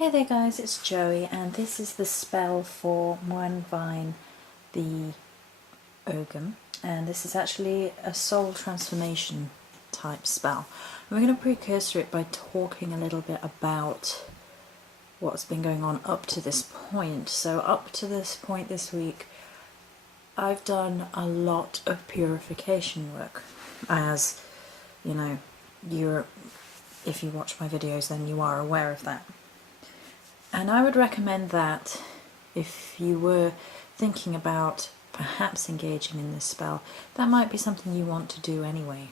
Hey there guys, it's Joey and this is the spell for Muin the Ogre, and this is actually a soul transformation type spell. And we're going to precursor it by talking a little bit about what's been going on up to this point. So up to this point this week I've done a lot of purification work, as you know, if you watch my videos then you are aware of that. And I would recommend that if you were thinking about perhaps engaging in this spell, that might be something you want to do anyway.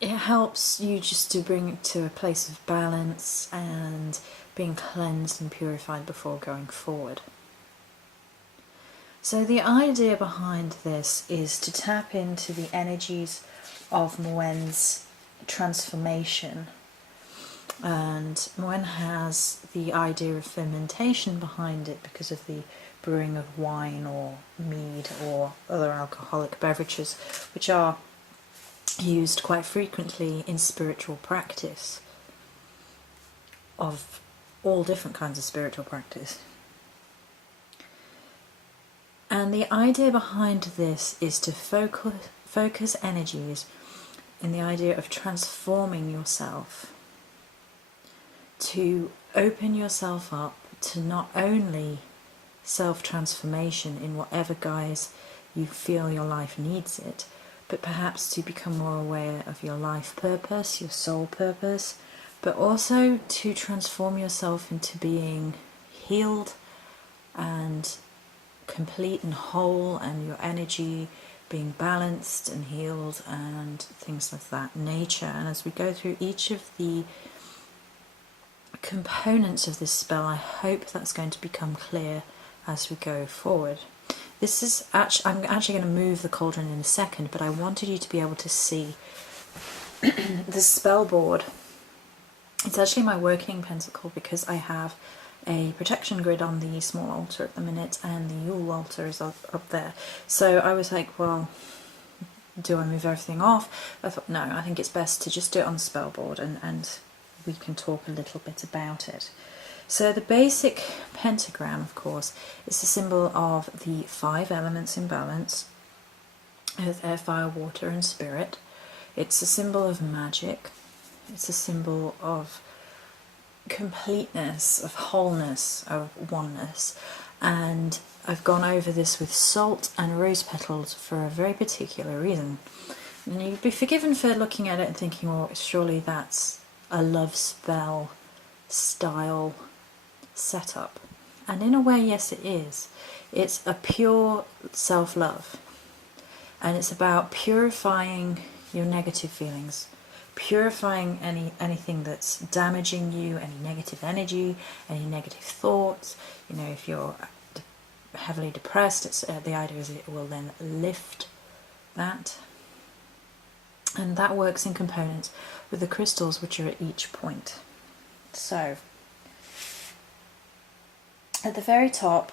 It helps you just to bring it to a place of balance and being cleansed and purified before going forward. So the idea behind this is to tap into the energies of Muin's transformation. And Muin has the idea of fermentation behind it because of the brewing of wine or mead or other alcoholic beverages, which are used quite frequently in spiritual practice, of all different kinds of spiritual practice. And the idea behind this is to focus energies in the idea of transforming yourself, to open yourself up to not only self-transformation in whatever guise you feel your life needs it, but perhaps to become more aware of your life purpose, your soul purpose, but also to transform yourself into being healed and complete and whole, and your energy being balanced and healed and things of that nature. And as we go through each of the components of this spell, I hope that's going to become clear as we go forward. This is I'm actually going to move the cauldron in a second, but I wanted you to be able to see the spell board. It's actually my working pentacle because I have a protection grid on the small altar at the minute and the Yule altar is up there. So I was like, well, do I move everything off? I thought, no, I think it's best to just do it on the spell board and we can talk a little bit about it. So the basic pentagram, of course, is the symbol of the 5 elements in balance: earth, air, fire, water and spirit. It's a symbol of magic. It's a symbol of completeness, of wholeness, of oneness. And I've gone over this with salt and rose petals for a very particular reason. And you'd be forgiven for looking at it and thinking, well, surely that's a love spell style setup. And in a way, yes, it is. It's a pure self-love. And it's about purifying your negative feelings, purifying anything that's damaging you, any negative energy, any negative thoughts. You know, if you're heavily depressed, it's the idea is it will then lift that. And that works in components with the crystals which are at each point. So, at the very top,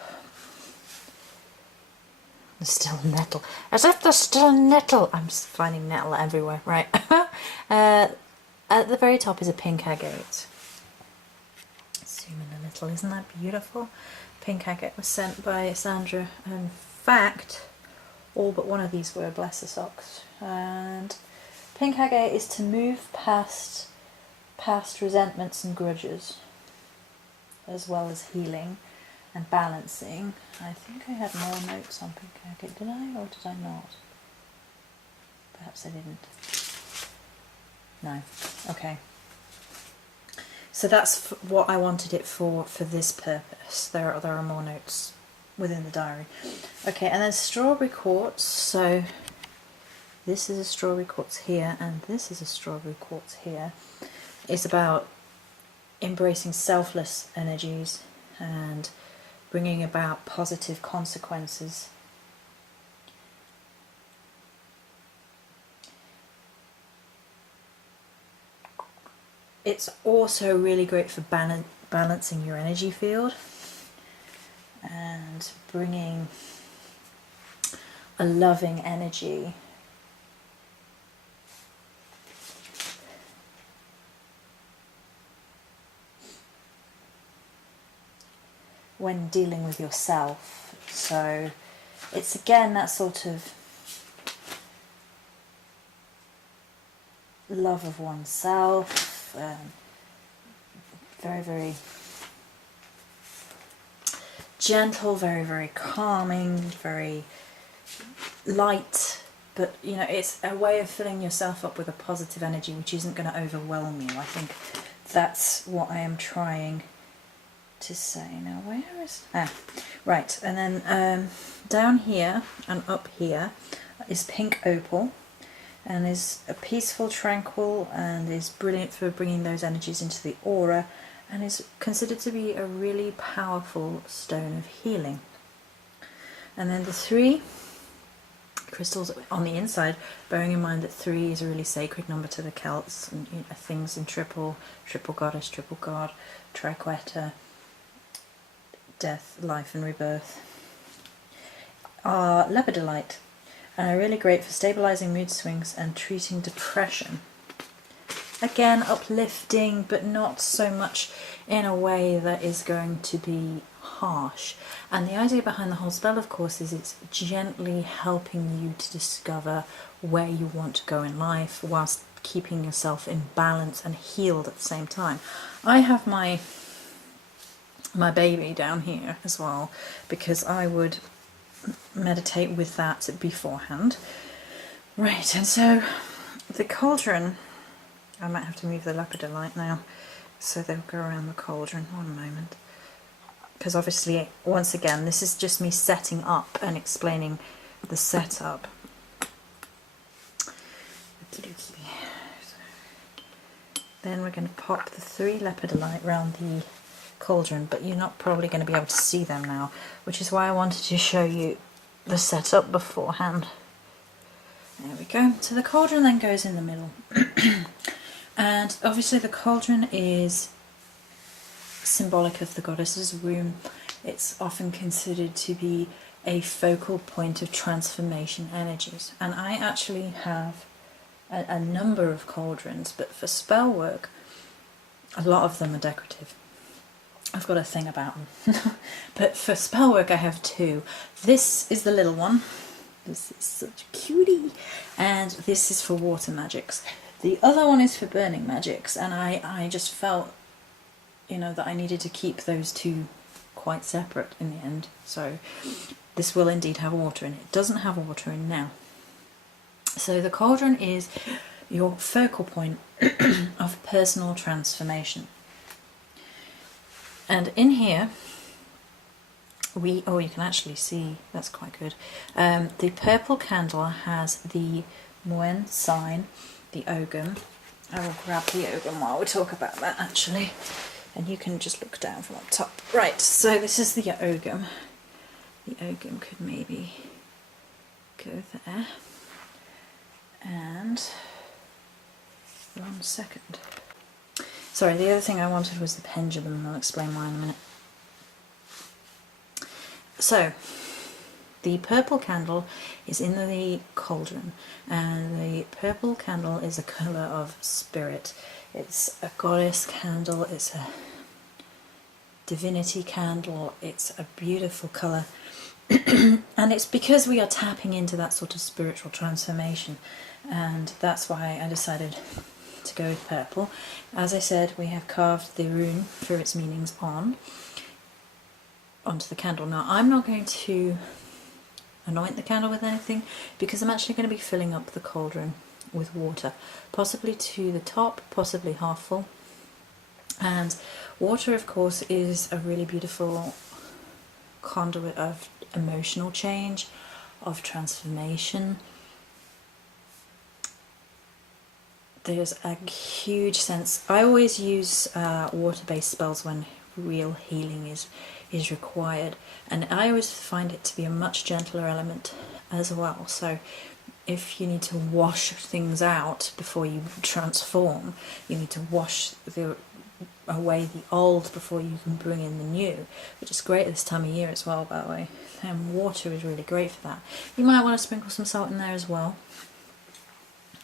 there's still nettle. As if there's still nettle! I'm finding nettle everywhere, right? At the very top is a pink agate. Zoom in a little, isn't that beautiful? Pink agate was sent by Sandra. In fact, all but one of these were, bless the socks. And pink agate is to move past resentments and grudges, as well as healing and balancing. I think I had more notes on pink agate, did I, or did I not? Perhaps I didn't. No. Okay. So that's what I wanted it for this purpose. There are more notes within the diary. Okay, and then strawberry quartz. So this is a strawberry quartz here, and this is a strawberry quartz here. It's about embracing selfless energies and bringing about positive consequences. It's also really great for balancing your energy field and bringing a loving energy when dealing with yourself. So it's again that sort of love of oneself, very, very gentle, very, very calming, very light, but you know, it's a way of filling yourself up with a positive energy which isn't going to overwhelm you. I think that's what I am trying to say. Now where is right, and then down here and up here is pink opal, and is a peaceful, tranquil, and is brilliant for bringing those energies into the aura, and is considered to be a really powerful stone of healing. And then the 3 crystals on the inside, bearing in mind that 3 is a really sacred number to the Celts, and you know, things in triple goddess, triple god, triquetra, death, life and rebirth, are lepidolite, and are really great for stabilising mood swings and treating depression. Again, uplifting, but not so much in a way that is going to be harsh. And the idea behind the whole spell, of course, is it's gently helping you to discover where you want to go in life whilst keeping yourself in balance and healed at the same time. I have my baby down here as well, because I would meditate with that beforehand. Right, and so the cauldron, I might have to move the lepidolite now so they'll go around the cauldron. One moment, because obviously, once again, this is just me setting up and explaining the setup. Then we're going to pop the 3 lepidolite around the cauldron, but you're not probably going to be able to see them now, which is why I wanted to show you the setup beforehand. There we go. So the cauldron then goes in the middle. And obviously the cauldron is symbolic of the goddess's womb. It's often considered to be a focal point of transformation energies. And I actually have a number of cauldrons, but for spell work, a lot of them are decorative. I've got a thing about them. But for spell work I have 2. This is the little one. This is such a cutie. And this is for water magics. The other one is for burning magics, and I just felt, you know, that I needed to keep those 2 quite separate in the end. So this will indeed have water in it. It doesn't have water in now. So the cauldron is your focal point of personal transformation. And in here, you can actually see, that's quite good. The purple candle has the Muin sign, the Ogum. I will grab the Ogum while we talk about that actually. And you can just look down from up top. Right, so this is the Ogum. The Ogum could maybe go there. And 1 second. Sorry, the other thing I wanted was the pendulum, and I'll explain why in a minute. So, the purple candle is in the cauldron, and the purple candle is a colour of spirit. It's a goddess candle, it's a divinity candle, it's a beautiful colour. And it's because we are tapping into that sort of spiritual transformation, and that's why I decided to go with purple. As I said, we have carved the rune for its meanings onto the candle. Now I'm not going to anoint the candle with anything, because I'm actually going to be filling up the cauldron with water, possibly to the top, possibly half full. And water, of course, is a really beautiful conduit of emotional change, of transformation. There's a huge sense. I always use water-based spells when real healing is required, and I always find it to be a much gentler element as well. So if you need to wash things out before you transform, you need to wash away the old before you can bring in the new, which is great this time of year as well, by the way. And water is really great for that. You might want to sprinkle some salt in there as well.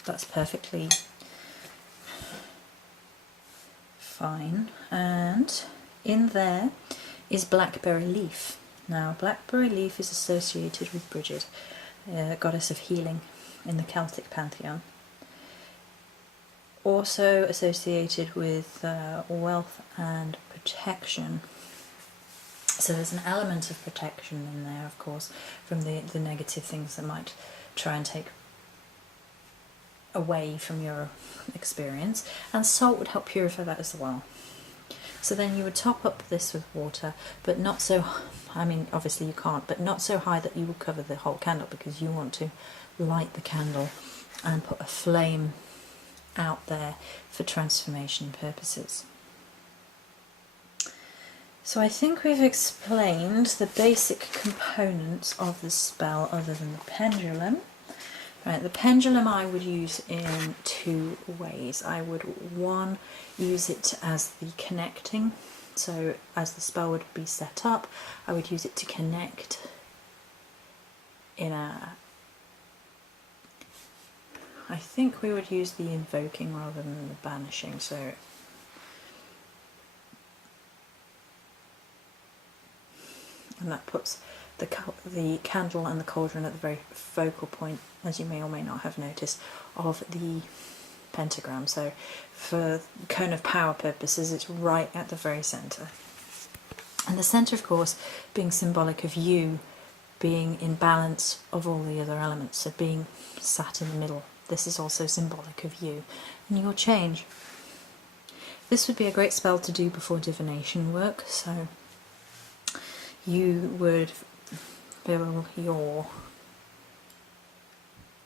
That's perfectly fine. And in there is blackberry leaf. Now, blackberry leaf is associated with Bridget, goddess of healing in the Celtic pantheon. Also associated with wealth and protection. So there's an element of protection in there, of course, from the negative things that might try and take away from your experience. And salt would help purify that as well. So then you would top up this with water, but not so, I mean, obviously you can't, but not so high that you will cover the whole candle, because you want to light the candle and put a flame out there for transformation purposes. So I think we've explained the basic components of the spell other than the pendulum. Right, the pendulum I would use in two ways. I would, one, use it as the connecting. So as the spell would be set up, I would use it to connect in a... I think we would use the invoking rather than the banishing. So and that puts the candle and the cauldron at the very focal point, as you may or may not have noticed, of the pentagram. So for cone of power purposes, it's right at the very centre. And the centre, of course, being symbolic of you being in balance of all the other elements, so being sat in the middle. This is also symbolic of you and your change. This would be a great spell to do before divination work, so you would fill your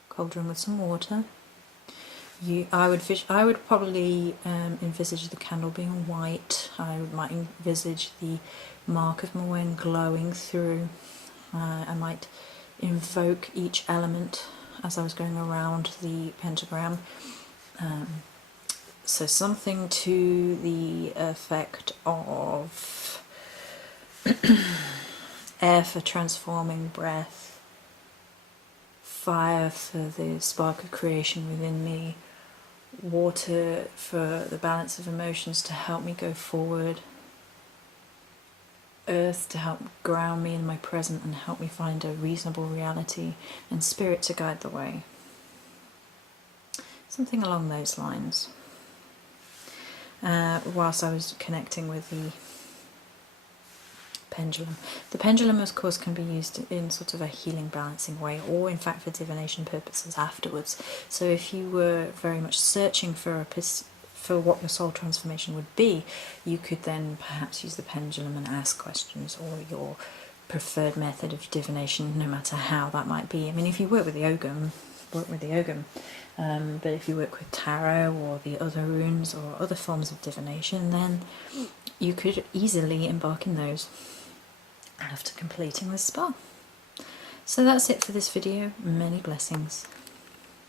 cauldron with some water. I would probably envisage the candle being white. I might envisage the mark of Muin glowing through. I might invoke each element as I was going around the pentagram. So something to the effect of air for transforming breath, fire for the spark of creation within me, water for the balance of emotions to help me go forward, earth to help ground me in my present and help me find a reasonable reality, and spirit to guide the way. Something along those lines. Whilst I was connecting with the pendulum. The pendulum, of course, can be used in sort of a healing, balancing way, or in fact for divination purposes afterwards. So if you were very much searching for what your soul transformation would be, you could then perhaps use the pendulum and ask questions, or your preferred method of divination, no matter how that might be. I mean, if you work with the Ogum, work with the Ogum. But if you work with tarot or the other runes or other forms of divination, then you could easily embark in those after completing the spell. So that's it for this video. Many blessings.